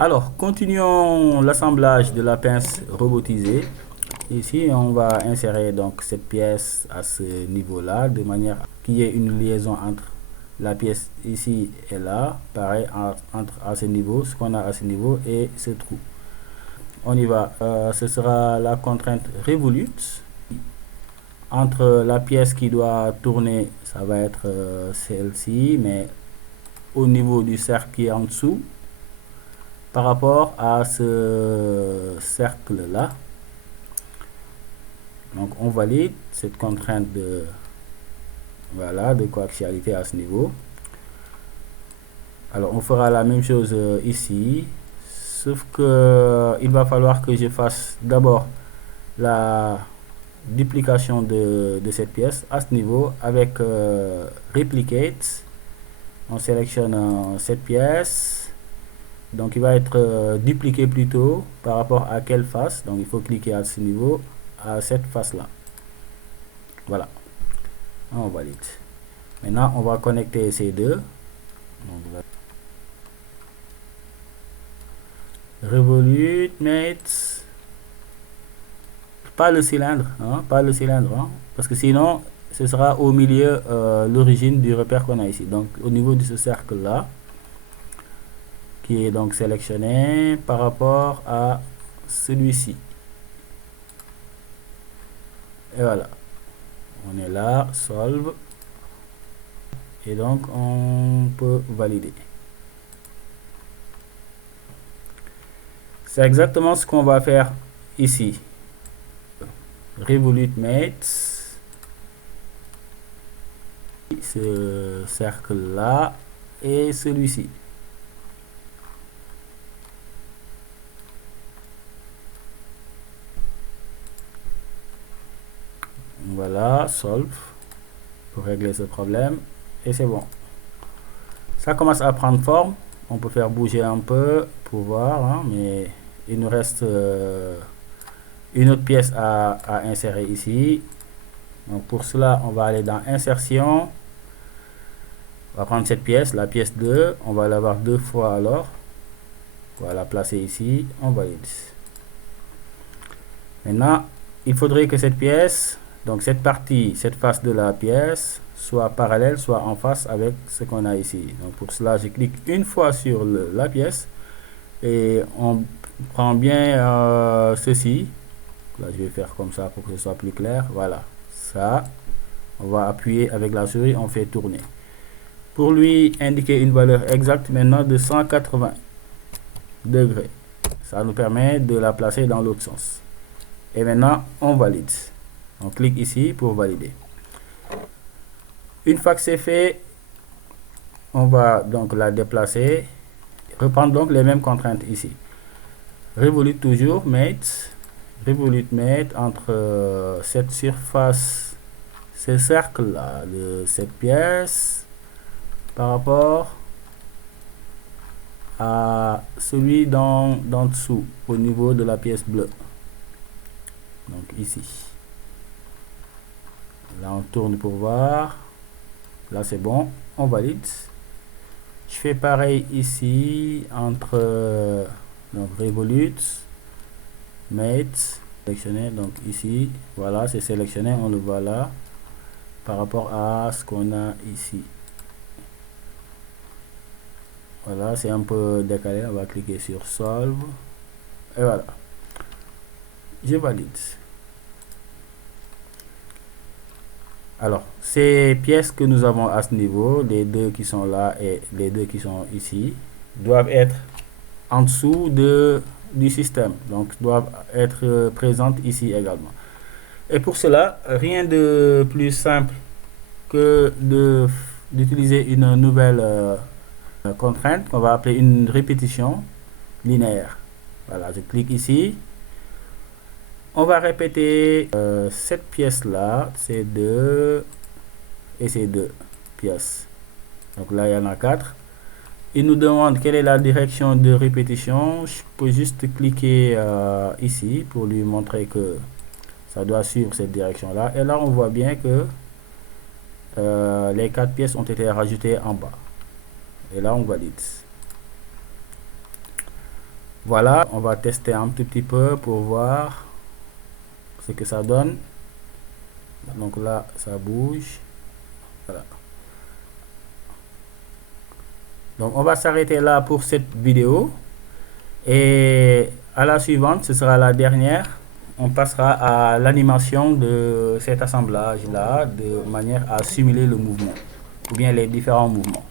Alors, continuons l'assemblage de la pince robotisée. Ici, on va insérer donc cette pièce à ce niveau-là, de manière qu'il y ait une liaison entre la pièce ici et là, pareil, entre à ce niveau, ce qu'on a à ce niveau et ce trou. On y va. Ce sera la contrainte Revolute. Entre la pièce qui doit tourner, ça va être celle-ci, mais au niveau du cercle qui est en dessous, par rapport à ce cercle-là. Donc on valide cette contrainte de, voilà, de coaxialité à ce niveau. Alors on fera la même chose ici, sauf que il va falloir que je fasse d'abord la duplication de cette pièce à ce niveau avec Replicate. On sélectionne cette pièce, donc il va être dupliqué plutôt par rapport à quelle face. Donc il faut cliquer à ce niveau, à cette face là. Voilà, on valide. Maintenant on va connecter ces deux. Donc, Revolute Mates, pas le cylindre, hein, pas le cylindre, hein, parce que sinon ce sera au milieu l'origine du repère qu'on a ici. Donc au niveau de ce cercle là, qui est donc sélectionné par rapport à celui-ci. Et voilà, on est là, solve, et donc on peut valider. C'est exactement ce qu'on va faire ici. Revolute Mates, ce cercle là et celui-ci. Voilà, solve pour régler ce problème et c'est bon. Ça commence à prendre forme. On peut faire bouger un peu pour voir, hein, mais il nous reste une autre pièce à insérer ici. Donc pour cela, on va aller dans insertion. On va prendre cette pièce, la pièce 2. On va l'avoir deux fois alors. On va la placer ici. On valide. Maintenant, il faudrait que cette pièce, donc cette partie, cette face de la pièce, soit parallèle, soit en face avec ce qu'on a ici. Donc pour cela, je clique une fois sur la pièce et on prend bien ceci. Là, je vais faire comme ça pour que ce soit plus clair. Voilà, ça, on va appuyer avec la souris, on fait tourner. Pour lui indiquer une valeur exacte maintenant de 180 degrés. Ça nous permet de la placer dans l'autre sens. Et maintenant, on valide. On clique ici pour valider. Une fois que c'est fait, on va donc la déplacer. Reprendre donc les mêmes contraintes ici. Revolute toujours, Mate. Revolute Mate entre cette surface, ce cercle là de cette pièce par rapport à celui d'en dessous au niveau de la pièce bleue. Donc ici. Là on tourne pour voir. Là c'est bon, on valide. Je fais pareil ici entre donc Revolute, Mate, sélectionné, donc ici, voilà, c'est sélectionné, on le voit là, par rapport à ce qu'on a ici. Voilà, c'est un peu décalé, on va cliquer sur Solve, et voilà. Je valide. Alors, ces pièces que nous avons à ce niveau, les deux qui sont là et les deux qui sont ici, doivent être en dessous du système, donc doivent être présentes ici également. Et pour cela, rien de plus simple que d'utiliser une nouvelle contrainte qu'on va appeler une répétition linéaire. Voilà, je clique ici. On va répéter cette pièce là, ces deux et ces deux pièces. Donc là, il y en a 4. Il nous demande quelle est la direction de répétition. Je peux juste cliquer ici pour lui montrer que ça doit suivre cette direction là. Et là, on voit bien que les 4 pièces ont été rajoutées en bas. Et là, on valide. Voilà, on va tester un tout petit peu pour voir ce que ça donne. Donc là, ça bouge. Voilà. Donc on va s'arrêter là pour cette vidéo. Et à la suivante, ce sera la dernière. On passera à l'animation de cet assemblage-là de manière à simuler le mouvement ou bien les différents mouvements.